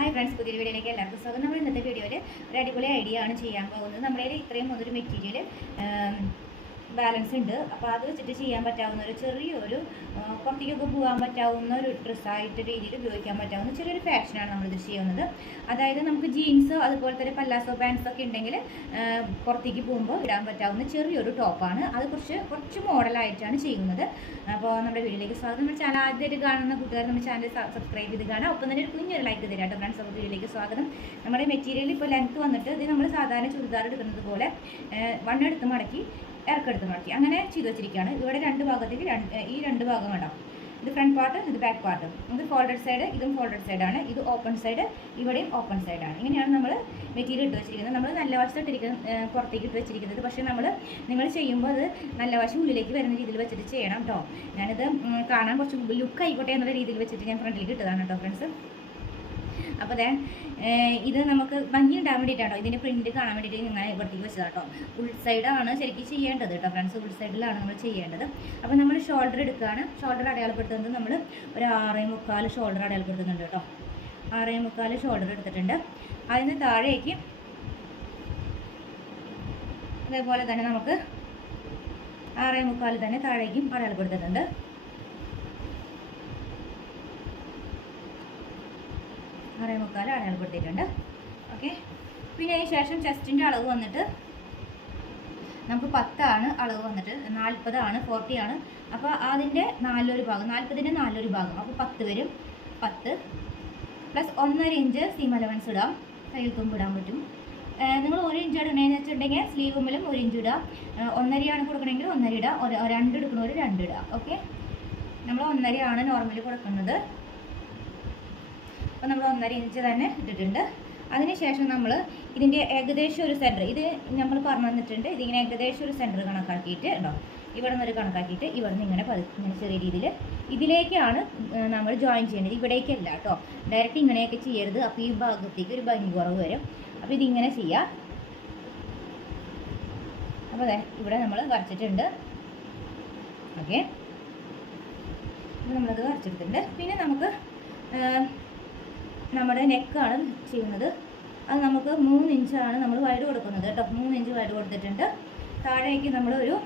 Hi friends, പുതിയൊരു വീഡിയോയിലേക്ക് എല്ലാവർക്കും സ്വാഗതം. നമ്മൾ ഇന്നത്തെ വീഡിയോയിൽ ഒരു അടിപൊളി ഐഡിയ ആണ് ചെയ്യാൻ പോകുന്നത്. നമ്മുടെ കയ്യിൽ ഇത്രയും ഒരു മെറ്റീരിയൽ ബാലൻസ് ഉണ്ട്. അപ്പോൾ അത് വെച്ചിട്ട് ചെയ്യാൻ പറ്റാവുന്ന ഒരു ചെറിയൊരു പുറത്തേക്കൊക്കെ പോകാൻ പറ്റാവുന്ന ഒരു ഡ്രസ്സായിട്ട് രീതിയിൽ ഉപയോഗിക്കാൻ പറ്റാവുന്ന ചെറിയൊരു ഫാഷനാണ് നമ്മളിത് ചെയ്യുന്നത്. അതായത് നമുക്ക് ജീൻസോ അതുപോലെ തന്നെ പല്ലാസോ പാൻസൊക്കെ ഉണ്ടെങ്കിൽ പുറത്തേക്ക് പോകുമ്പോൾ ഇടാൻ പറ്റാവുന്ന ചെറിയൊരു ടോപ്പാണ്. അത് കുറച്ച് മോഡലായിട്ടാണ് ചെയ്യുന്നത്. അപ്പോൾ നമ്മുടെ വീഡിയോയിലേക്ക് സ്വാഗതം. നമ്മുടെ ചാനൽ ആദ്യമായിട്ട് കാണുന്ന കൂട്ടുകാർ നമ്മുടെ ചാനൽ സബ്സ്ക്രൈബ് ചെയ്ത് കാണാം. ഒപ്പം തന്നെ ഒരു കുഞ്ഞൊരു ലൈക്ക് തരാം കേട്ടോ ഫ്രണ്ട്സ്. അപ്പോൾ വീഡിയോയിലേക്ക് സ്വാഗതം. നമ്മുടെ മെറ്റീരിയൽ ഇപ്പോൾ ലെങ്ത്ത് വന്നിട്ട് ഇത് നമ്മൾ സാധാരണ ചുരിദാർ എടുക്കുന്നത് പോലെ വണ്ണെടുത്ത് മടക്കി ഇറക്കെടുത്ത് മടക്കി അങ്ങനെ ചെയ്ത് വെച്ചിരിക്കുകയാണ്. ഇവിടെ രണ്ട് ഭാഗത്തേക്ക് ഈ രണ്ട് ഭാഗം കണ്ടോ, ഇത് ഫ്രണ്ട് പാർട്ട്, ഇത് ബാക്ക് പാർട്ട്. ഇത് ഫോൾഡഡ് സൈഡ്, ഇതും ഫോൾഡഡ് സൈഡാണ്. ഇത് ഓപ്പൺ സൈഡ്, ഇവിടെയും ഓപ്പൺ സൈഡാണ്. ഇങ്ങനെയാണ് നമ്മൾ മെറ്റീരിയൽ ഇട്ട് വെച്ചിരിക്കുന്നത്. നമ്മൾ നല്ല വശത്തിട്ടിരിക്കുന്ന പുറത്തേക്ക് ഇട്ട് വെച്ചിരിക്കുന്നത്. പക്ഷേ നിങ്ങൾ ചെയ്യുമ്പോൾ അത് നല്ല വശം ഉള്ളിലേക്ക് വരുന്ന രീതിയിൽ വെച്ചിട്ട് ചെയ്യണം കേട്ടോ. ഞാനിത് കാണാൻ കുറച്ച് ലുക്ക് ആയിക്കോട്ടെ എന്നുള്ള രീതിയിൽ വെച്ചിട്ട് ഞാൻ ഫ്രണ്ടിലേക്ക് ഇട്ടതാണ് കേട്ടോ ഫ്രണ്ട്സ്. അപ്പോൾ അതെ, ഇത് നമുക്ക് ഭംഗി ഉണ്ടാകാൻ വേണ്ടിയിട്ടാണോ ഇതിൻ്റെ പ്രിൻറ്റ് കാണാൻ വേണ്ടിയിട്ട് ഇങ്ങനെ ഇവിടത്തേക്ക് വെച്ചതാട്ടോ. ഉൾ സൈഡാണ് ശരിക്കും ചെയ്യേണ്ടത് കേട്ടോ ഫ്രണ്ട്സ്. ഉൾ സൈഡിലാണ് നമ്മൾ ചെയ്യേണ്ടത്. അപ്പോൾ നമ്മൾ ഷോൾഡർ എടുക്കുകയാണ്. ഷോൾഡർ അടയാളപ്പെടുത്തുന്നത് നമ്മൾ ഒരു 6.25 ഷോൾഡർ അടയാളപ്പെടുത്തുന്നുണ്ട് കേട്ടോ. 6.25 ഷോൾഡർ എടുത്തിട്ടുണ്ട്. അതിന് താഴേക്ക് അതേപോലെ തന്നെ നമുക്ക് 6.25 തന്നെ താഴേക്കും അടയാളപ്പെടുത്തുന്നുണ്ട്. 6.25 അടയാളപ്പെടുത്തിയിട്ടുണ്ട്. ഓക്കെ. പിന്നെ അതിന് ശേഷം ചെസ്റ്റിൻ്റെ അളവ് വന്നിട്ട് നമുക്ക് 10 അളവ് വന്നിട്ട്, 40 40. അപ്പോൾ അതിൻ്റെ 4 ഭാഗം, 40ൻ്റെ 4 ഭാഗം, അപ്പോൾ 10 വരും. 10 പ്ലസ് 1.5 ഇഞ്ച് സീം അലവൻസ് ഇടാം. കയ്യിൽ തുമ്പ് ഇടാൻ പറ്റും. നിങ്ങൾ 1 ഇഞ്ച് ഇടണമെന്ന് വെച്ചിട്ടുണ്ടെങ്കിൽ സ്ലീവുമ്മിലും 1 ഇഞ്ച് ഇടുക. 1.5 കൊടുക്കണമെങ്കിൽ 1.5 ഇടുക. 2 എടുക്കണവർ 2 ഇടുക. ഓക്കെ. നമ്മൾ 1.5 നോർമലി കൊടുക്കുന്നത്. അപ്പോൾ നമ്മൾ 1.5 ഇഞ്ച് തന്നെ ഇട്ടിട്ടുണ്ട്. അതിനുശേഷം നമ്മൾ ഇതിൻ്റെ ഏകദേശം ഒരു സെൻറ്റർ, ഇത് നമ്മൾ പറഞ്ഞു തന്നിട്ടുണ്ട്. ഇതിങ്ങനെ ഏകദേശം ഒരു സെൻറ്റർ കണക്കാക്കിയിട്ട് ഉണ്ടോ, ഇവിടെ നിന്നൊരു കണക്കാക്കിയിട്ട് ഇവിടെ നിന്ന് ഇങ്ങനെ ഇങ്ങനെ ചെറിയ രീതിയിൽ ഇതിലേക്കാണ് നമ്മൾ ജോയിൻ ചെയ്യേണ്ടത്. ഇവിടേക്കല്ല കേട്ടോ. ഡയറക്റ്റ് ഇങ്ങനെയൊക്കെ ചെയ്യരുത്. അപ്പോൾ ഈ ഭാഗത്തേക്ക് ഒരു ഭംഗി കുറവ് വരും. അപ്പോൾ ഇതിങ്ങനെ ചെയ്യുക. അപ്പോൾ അതെ, ഇവിടെ നമ്മൾ വരച്ചിട്ടുണ്ട്. ഓക്കെ. അപ്പോൾ നമ്മളത് വരച്ചെടുത്തിട്ടുണ്ട്. പിന്നെ നമുക്ക് നമ്മുടെ നെക്കാണ് ചെയ്യുന്നത്. അത് നമുക്ക് 3 ഇഞ്ചാണ് നമ്മൾ വൈഡ് കൊടുക്കുന്നത് കേട്ടോ. 3 ഇഞ്ച് വൈഡ് കൊടുത്തിട്ടുണ്ട്. താഴേക്ക് നമ്മളൊരു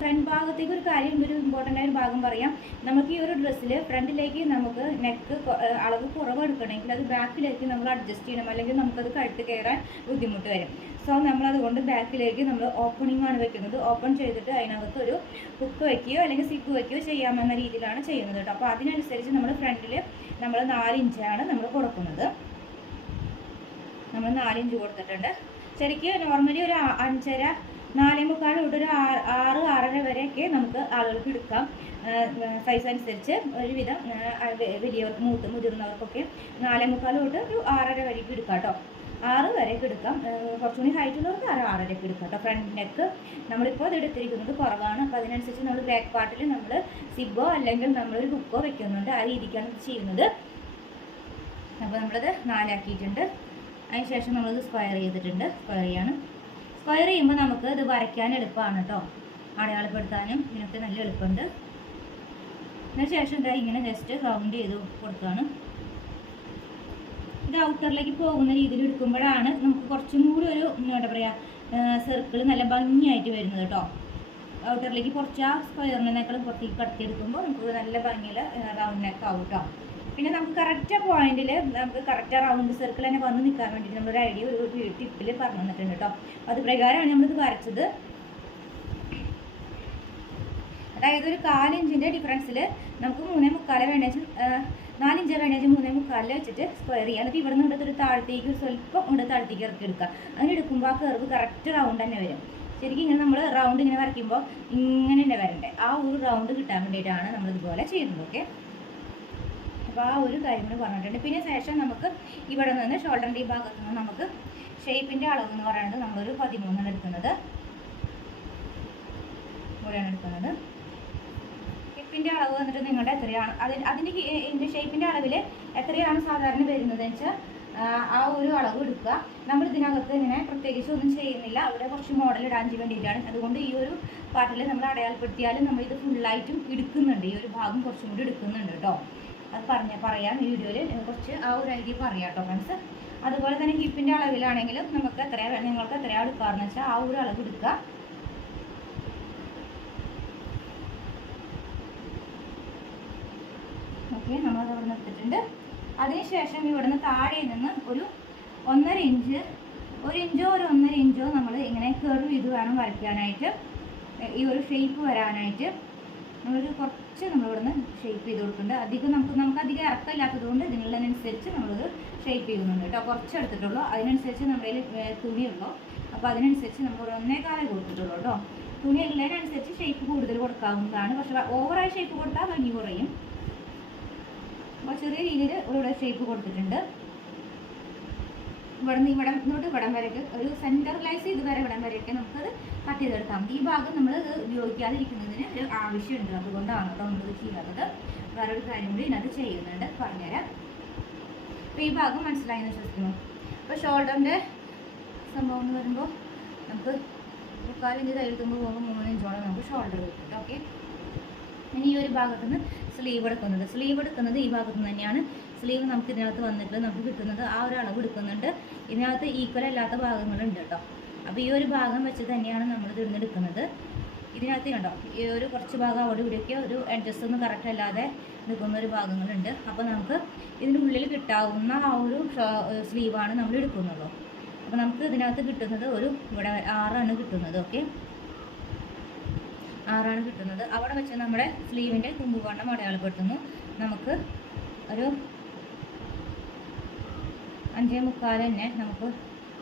ഫ്രണ്ട് ഭാഗത്തേക്ക് ഒരു കാര്യം, ഒരു ഇമ്പോർട്ടൻ്റ് ആയ ഭാഗം പറയാം. നമുക്ക് ഈ ഒരു ഡ്രസ്സിൽ ഫ്രണ്ടിലേക്ക് നമുക്ക് നെക്ക് അളവ് കുറവ് എടുക്കണമെങ്കിൽ അത് ബാക്കിലേക്ക് നമ്മൾ അഡ്ജസ്റ്റ് ചെയ്യണം. അല്ലെങ്കിൽ നമുക്കത് കഴുത്ത് കയറാൻ ബുദ്ധിമുട്ട് വരും. സോ നമ്മളതുകൊണ്ട് ബാക്കിലേക്ക് നമ്മൾ ഓപ്പണിംഗ് ആണ് വെക്കുന്നത്. ഓപ്പൺ ചെയ്തിട്ട് അതിനകത്ത് ഒരു ഹുക്ക് വയ്ക്കുകയോ അല്ലെങ്കിൽ സിപ്പ് വയ്ക്കുകയോ ചെയ്യാമെന്ന രീതിയിലാണ് ചെയ്യുന്നത് കേട്ടോ. അപ്പോൾ അതിനനുസരിച്ച് നമ്മൾ ഫ്രണ്ടിൽ നമ്മൾ 4 ഇഞ്ചാണ് നമ്മൾ കൊടുക്കുന്നത്. നമ്മൾ 4 ഇഞ്ച് കൊടുത്തിട്ടുണ്ട്. ശരിക്കും നോർമലി ഒരു 5.5 4.25 തൊട്ട് ഒരു 6 6.5 വരെയൊക്കെ നമുക്ക് ആളുകൾക്ക് എടുക്കാം. സൈസ് അനുസരിച്ച് ഒരുവിധം വലിയവർക്ക് മുതിർന്നവർക്കൊക്കെ 4.25 തൊട്ട് ഒരു 6.5 വരെയൊക്കെ എടുക്കാം കേട്ടോ. 6 വരെയൊക്കെ എടുക്കാം. കുറച്ചുകൂടി ഹൈറ്റ് ഉള്ളവർക്ക് 6.5 എടുക്കാം കേട്ടോ. ഫ്രണ്ട് നെക്ക് നമ്മളിപ്പോൾ ഇത് എടുത്തിരിക്കുന്നത് കുറവാണ്. അപ്പോൾ അതിനനുസരിച്ച് നമ്മൾ ബാക്ക് പാർട്ടിൽ നമ്മൾ സിബോ അല്ലെങ്കിൽ നമ്മളൊരു ഹുക്കോ വെക്കുന്നുണ്ട്. ആ രീതിക്കാണ് ഇത് ചെയ്യുന്നത്. അപ്പോൾ നമ്മളത് 4 ആക്കിയിട്ടുണ്ട്. അതിനുശേഷം നമ്മളത് സ്ക്വയർ ചെയ്തിട്ടുണ്ട്. സ്ക്വയർ ചെയ്യുമ്പോൾ നമുക്ക് ഇത് വരയ്ക്കാൻ എളുപ്പമാണ് കേട്ടോ. അടയാളപ്പെടുത്താനും ഇതിനൊക്കെ നല്ല എളുപ്പമുണ്ട്. അതിനുശേഷം ഇതാ ഇങ്ങനെ ജസ്റ്റ് റൗണ്ട് ചെയ്ത് കൊടുക്കുകയാണ്. ഇത് ഔട്ടറിലേക്ക് പോകുന്ന രീതിയിൽ എടുക്കുമ്പോഴാണ് നമുക്ക് കുറച്ചും കൂടി ഒരു എന്താ പറയുക സർക്കിൾ നല്ല ഭംഗിയായിട്ട് വരുന്നത് കേട്ടോ. ഔട്ടറിലേക്ക് കുറച്ച് ആ സ്ക്വയറിനേക്കാളും പുറത്തേക്ക് കടത്തിയെടുക്കുമ്പോൾ നമുക്ക് നല്ല ഭംഗിയിൽ റൗണ്ട് നെക്ക് ആവും കേട്ടോ. പിന്നെ നമുക്ക് കറക്റ്റ് പോയിന്റിൽ നമുക്ക് കറക്റ്റ് റൗണ്ട് സർക്കിൾ തന്നെ വന്ന് നിൽക്കാൻ വേണ്ടിയിട്ട് നമ്മളൊരു ഐഡിയ ഒരു ടിപ്പിൽ പറഞ്ഞു തന്നിട്ടുണ്ട് കേട്ടോ. അത് പ്രകാരമാണ് നമ്മളിത് വരച്ചത്. അതായത് ഒരു 4 ഇഞ്ചിൻ്റെ ഡിഫറൻസിൽ നമുക്ക് 3.25 വേണ്ടേച്ച് 4 ഇഞ്ച് വേണ്ടേച്ച് 3.25 വെച്ചിട്ട് സ്ക്വയർ ചെയ്യുക. എന്നിട്ട് ഇവിടെ നിന്ന് എടുത്തൊരു താഴത്തേക്ക് സ്വല്പം ഇവിടെ താഴത്തേക്ക് ഇറക്കി എടുക്കുക. അങ്ങനെ എടുക്കുമ്പോൾ ആ കർവ് കറക്റ്റ് റൗണ്ട് തന്നെ വരും. ശരിക്കും ഇങ്ങനെ നമ്മൾ റൗണ്ട് ഇങ്ങനെ വരയ്ക്കുമ്പോൾ ഇങ്ങനെ തന്നെ വരണ്ടേ. ആ ഒരു റൗണ്ട് കിട്ടാൻ വേണ്ടിയിട്ടാണ് നമ്മളിതുപോലെ ചെയ്യുന്നത്. ഓക്കെ. അപ്പോൾ ആ ഒരു കാര്യം കൂടി പറഞ്ഞിട്ടുണ്ട്. പിന്നെ ശേഷം നമുക്ക് ഇവിടെ നിന്ന് ഷോൾഡറിൻ്റെ ഈ ഭാഗത്ത് നിന്ന് നമുക്ക് ഷേപ്പിൻ്റെ അളവ് എന്ന് പറയുന്നത് നമ്മളൊരു 13 എടുക്കുന്നത്. ഇവിടെയാണ് എടുക്കുന്നത്. ഹിപ്പിൻ്റെ അളവ് വന്നിട്ട് നിങ്ങളുടെ എത്രയാണ് അതിൻ്റെ ഷേപ്പിൻ്റെ അളവിൽ എത്രയാണ് സാധാരണ വരുന്നതെന്ന് വെച്ചാൽ ആ ഒരു അളവ് എടുക്കുക. നമ്മൾ ഇതിനകത്ത് ഇങ്ങനെ പ്രത്യേകിച്ച് ഒന്നും ചെയ്യുന്നില്ല. അവിടെ കുറച്ച് മോഡൽ ഇടാൻ വേണ്ടിയിട്ടാണ്. അതുകൊണ്ട് ഈ ഒരു പാർട്ടിൽ നമ്മൾ അടയാളപ്പെടുത്തിയാലും നമ്മൾ ഇത് ഫുള്ളായിട്ടും എടുക്കുന്നുണ്ട്. ഈ ഒരു ഭാഗം കുറച്ചും കൂടി എടുക്കുന്നുണ്ട് കേട്ടോ. അത് പറയാം ഈ വീഡിയോയിൽ കുറച്ച് ആ ഒരു ഐഡിയ പറയാം കേട്ടോ ഫ്രണ്ട്സ്. അതുപോലെ തന്നെ ഹിപ്പിൻ്റെ അളവിലാണെങ്കിലും നിങ്ങൾക്ക് നിങ്ങൾക്ക് എത്രയാണ് എടുക്കാമെന്ന് വെച്ചാൽ ആ ഒരു അളവ് എടുക്കുക. ഓക്കെ, നമ്മളത് അവിടെ നിർത്തിയിട്ടുണ്ട്. അതിനുശേഷം ഇവിടുന്ന് താഴെ നിന്ന് ഒരു 1.5 ഇഞ്ച്, 1 ഇഞ്ചോ ഒരു 1.5 ഇഞ്ചോ നമ്മൾ ഇങ്ങനെ കർവ് ചെയ്ത് വേണം വരയ്ക്കാനായിട്ട്. ഈ ഒരു ഷേപ്പ് വരാനായിട്ട് നമ്മളൊരു കുറച്ച് നമ്മളിവിടുന്ന് ഷേപ്പ് ചെയ്ത് കൊടുക്കുന്നുണ്ട്. അധികം നമുക്ക് അധികം ഇറക്കമില്ലാത്തത് കൊണ്ട് ഇതിനുള്ളതിനനുസരിച്ച് നമ്മളത് ഷേപ്പ് ചെയ്യുന്നുണ്ട് കേട്ടോ. കുറച്ച് എടുത്തിട്ടുള്ളൂ, അതിനനുസരിച്ച് നമ്മുടെ തുണിയുള്ളൂ. അപ്പോൾ അതിനനുസരിച്ച് നമ്മൾ 1.25 കൊടുത്തിട്ടുള്ളൂ കേട്ടോ. തുണി ഉള്ളതിനനുസരിച്ച് ഷേപ്പ് കൂടുതൽ കൊടുക്കാവുന്നതാണ്. പക്ഷേ ഓവറായി ഷേപ്പ് കൊടുത്താൽ ഭംഗി കുറയും. അപ്പോൾ ചെറിയ രീതിയിൽ ഇവിടെ ഷേപ്പ് കൊടുത്തിട്ടുണ്ട്. ഇവിടം വരെയൊക്കെ ഒരു സെൻറ്ററലൈസ് ചെയ്ത് ഇവിടം വരെയൊക്കെ നമുക്കത് കട്ട് ചെയ്തെടുക്കാം. ഈ ഭാഗം നമ്മൾ ഉപയോഗിക്കാതിരിക്കുന്നതിന് ഒരു ആവശ്യമുണ്ട്, അതുകൊണ്ടാണ് കേട്ടോ നമ്മളിത് ചെയ്യാത്തത്. വേറൊരു കാര്യം കൂടി ഇതിനകത്ത് ചെയ്യുന്നുണ്ട്, പറഞ്ഞുതരാം. അപ്പോൾ ഈ ഭാഗം മനസ്സിലായെന്ന് വിശ്വസിക്കുന്നു. അപ്പോൾ ഷോൾഡറിൻ്റെ സംഭവം എന്ന് വരുമ്പോൾ നമുക്ക് 4 ഇഞ്ച് തയ്യൽ തുമ്പ് പോകുമ്പോൾ 3 ഇഞ്ചോളം നമുക്ക് ഷോൾഡർ കിട്ടും. ഓക്കെ, ഇനി ഈ ഒരു ഭാഗത്തുനിന്ന് സ്ലീവ് എടുക്കുന്നത് ഈ ഭാഗത്തു നിന്ന് തന്നെയാണ്. സ്ലീവ് നമുക്ക് ഇതിനകത്ത് വന്നിട്ട് നമുക്ക് കിട്ടുന്നത് ആ ഒരു അളവ് എടുക്കുന്നുണ്ട്. ഇതിനകത്ത് ഈക്വൽ അല്ലാത്ത ഭാഗങ്ങളുണ്ട് കേട്ടോ. അപ്പോൾ ഈ ഒരു ഭാഗം വെച്ച് തന്നെയാണ് നമ്മൾ ഇതിടുന്നത്. ഇതിനകത്ത് കണ്ടോ ഈ ഒരു കുറച്ച് ഭാഗം അവിടെ ഇവിടെയൊക്കെ ഒരു അഡ്ജസ്റ്റ് ഒന്നും കറക്റ്റ് അല്ലാതെ നിൽക്കുന്ന ഒരു ഭാഗങ്ങളുണ്ട്. അപ്പോൾ നമുക്ക് ഇതിനുള്ളിൽ കിട്ടാവുന്ന ആ ഒരു സ്ലീവാണ് നമ്മൾ എടുക്കുന്നുള്ളൂ. അപ്പോൾ നമുക്ക് ഇതിനകത്ത് കിട്ടുന്നത് ഇവിടെ 6 ആണ് കിട്ടുന്നത്. ഓക്കെ, 6 ആണ് കിട്ടുന്നത്. അവിടെ വെച്ച് നമ്മുടെ സ്ലീവിൻ്റെ തുമ്പുവണ്ണം അടയാളപ്പെടുത്തുന്നു. നമുക്ക് ഒരു 5.25 തന്നെ നമുക്ക്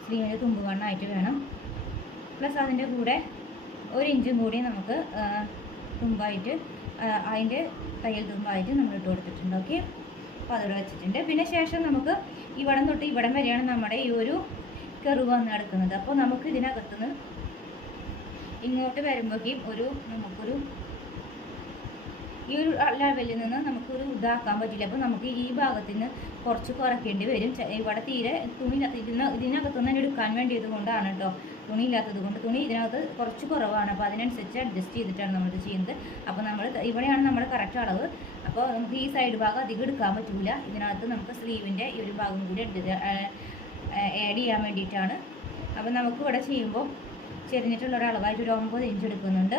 സ്ലീവിൻ്റെ തുമ്പുവണ്ണമായിട്ട് വേണം. പ്ലസ് അതിൻ്റെ കൂടെ 1 ഇഞ്ചും കൂടി നമുക്ക് തുമ്പായിട്ട് അതിൻ്റെ തയ്യൽ തുമ്പായിട്ട് നമ്മൾ ഇട്ട് കൊടുത്തിട്ടുണ്ട്. ഓക്കെ, അപ്പോൾ അതിവിടെ വെച്ചിട്ടുണ്ട്. പിന്നെ ശേഷം നമുക്ക് ഇവിടം തൊട്ട് ഇവിടം വരെയാണ് നമ്മുടെ ഈ ഒരു കർവ് വന്ന് കിടക്കുന്നത്. അപ്പോൾ നമുക്ക് ഇതിനകത്തുനിന്ന് ഇങ്ങോട്ട് വരുമ്പോഴേക്കും നമുക്കൊരു ഈ ഒരു ലെവലിൽ നിന്ന് നമുക്കൊരു ഇതാക്കാൻ പറ്റില്ല. അപ്പോൾ നമുക്ക് ഈ ഭാഗത്തിന് കുറച്ച് കുറയ്ക്കേണ്ടി വരും. ഇവിടെ തീരെ തുണി ഇതിനകത്തു നിന്ന് എടുക്കാൻ വേണ്ടിയത് കൊണ്ടാണ് കേട്ടോ. തുണി ഇല്ലാത്തത് കൊണ്ട് തുണി ഇതിനകത്ത് കുറച്ച് കുറവാണ്. അപ്പോൾ അതിനനുസരിച്ച് അഡ്ജസ്റ്റ് ചെയ്തിട്ടാണ് നമ്മളിത് ചെയ്യുന്നത്. അപ്പോൾ ഇവിടെയാണ് നമ്മുടെ കറക്റ്റ് അളവ്. അപ്പോൾ നമുക്ക് ഈ സൈഡ് ഭാഗം അധികം എടുക്കാൻ പറ്റില്ല. ഇതിനകത്ത് നമുക്ക് സ്ലീവിൻ്റെ ഈ ഒരു ഭാഗം കൂടി ആഡ് ചെയ്യാൻ വേണ്ടിയിട്ടാണ്. അപ്പോൾ നമുക്ക് ഇവിടെ ചെയ്യുമ്പോൾ ചെരിഞ്ഞിട്ടുള്ള ഒരളവായിട്ട് ഒരു 9 ഇഞ്ച് എടുക്കുന്നുണ്ട്.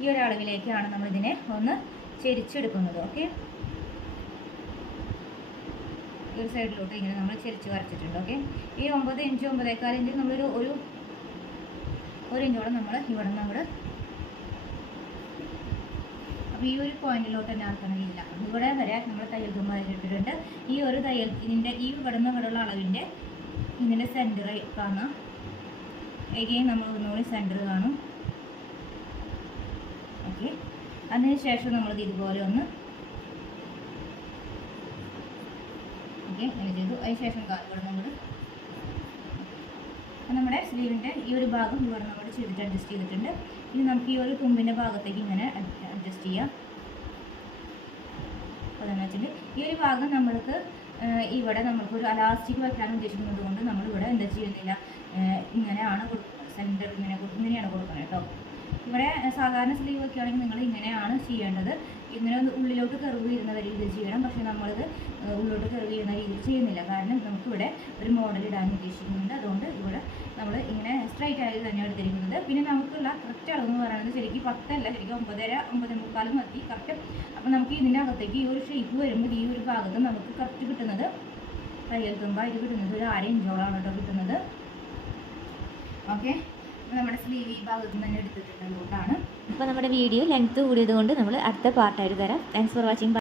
ഈ ഒരു അളവിലേക്കാണ് നമ്മളിതിനെ ഒന്ന് ചെരിച്ചെടുക്കുന്നത്. ഓക്കെ, ഈ ഒരു സൈഡിലോട്ട് ഇങ്ങനെ നമ്മൾ ചെരിച്ച് വരച്ചിട്ടുണ്ട്. ഓക്കെ, ഈ 9 ഇഞ്ച് 9.25 ഇഞ്ച് നമ്മളൊരു 1 ഇഞ്ചോളം നമ്മൾ ഇവിടെ നിന്ന് അവിടെ അപ്പോൾ ഈ ഒരു പോയിന്റിലോട്ട് തന്നെ ആക്കണമെന്നില്ല. ഇവിടെ വരെ നമ്മൾ തയ്യൽ തുമ്പ് ഇട്ടിട്ടുണ്ട്. ഈ ഒരു ഇതിൻ്റെ ഈ ഇവിടുള്ള അളവിൻ്റെ ഇതിൻ്റെ സെൻറ്റർ കാണാം. എഗെയിൻ നമ്മൾ ഒന്നുകൂടി സെൻറ്റർ കാണും. ഓക്കെ, അതിനുശേഷം നമ്മളിത് ഇതുപോലെ ഒന്ന് അങ്ങനെ ചെയ്തു. അതിനുശേഷം ഇവിടെ നമ്മൾ നമ്മുടെ സ്ലീവിൻ്റെ ഈ ഒരു ഭാഗം ഇവിടെ നമ്മൾ ചെയ്തിട്ട് അഡ്ജസ്റ്റ് ചെയ്തിട്ടുണ്ട്. ഇനി നമുക്ക് ഈ ഒരു തുമ്പിൻ്റെ ഭാഗത്തേക്ക് ഇങ്ങനെ അഡ്ജസ്റ്റ് ചെയ്യാം. അപ്പോൾ അതെന്ന് വെച്ചിട്ട് ഈ ഒരു ഭാഗം നമ്മൾക്ക് ഇവിടെ നമുക്കൊരു അലാസ്റ്റിക് വയ്ക്കാൻ ഉദ്ദേശിക്കുന്നത് കൊണ്ട് നമ്മളിവിടെ എന്താ ചെയ്യുന്നില്ല, ഇങ്ങനെയാണ് കൊടുക്കുന്നത്. സെൻറ്റർ ഇങ്ങനെയാണ് കൊടുക്കുന്നത് കേട്ടോ. ഇവിടെ സാധാരണ സ്ലീവ് വയ്ക്കുകയാണെങ്കിൽ നിങ്ങൾ ഇങ്ങനെയാണ് ചെയ്യേണ്ടത്. ഇങ്ങനെ ഉള്ളിലോട്ട് കർവ് ചെയ്യുന്ന രീതിയിൽ ചെയ്യണം. പക്ഷേ നമ്മളിത് ഉള്ളിലോട്ട് കർവ് ചെയ്യുന്ന രീതിയിൽ ചെയ്യുന്നില്ല. കാരണം നമുക്കിവിടെ ഒരു മോഡൽ ഇടാൻ ഉദ്ദേശിക്കുന്നുണ്ട്. അതുകൊണ്ട് ഇവിടെ നമ്മൾ ഇങ്ങനെ സ്ട്രൈറ്റ് ആയി തന്നെ എടുത്തിരിക്കുന്നത്. പിന്നെ നമുക്കുള്ള കറക്റ്റ് അളവ് എന്ന് പറയുന്നത് ശരിക്കും 10 അല്ല, ശരിക്കും 9.5 9.25 മതി കറക്റ്റ്. അപ്പോൾ നമുക്ക് ഇതിൻ്റെ അകത്തേക്ക് ഈ ഒരു ഷേപ്പ് വരുമ്പോൾ ഈ ഒരു ഭാഗത്ത് നമുക്ക് കറക്റ്റ് കിട്ടുന്നത് തയ്യൽ തുമ്പായിട്ട് കിട്ടുന്നത് ഒരു 1/2 ഇഞ്ചോളാണ് കേട്ടോ കിട്ടുന്നത്. ഓക്കെ, നമ്മുടെ സ്ലീവ് ഈ ഭാഗത്ത് നിന്ന് തന്നെ എടുത്തിട്ടുണ്ട്. അതുകൊണ്ടാണ്. അപ്പോൾ നമ്മുടെ വീഡിയോ ലെങ്ത് കൂടിയത് കൊണ്ട് നമ്മൾ അടുത്ത പാർട്ടായിട്ട് തരാം. Thanks for watching.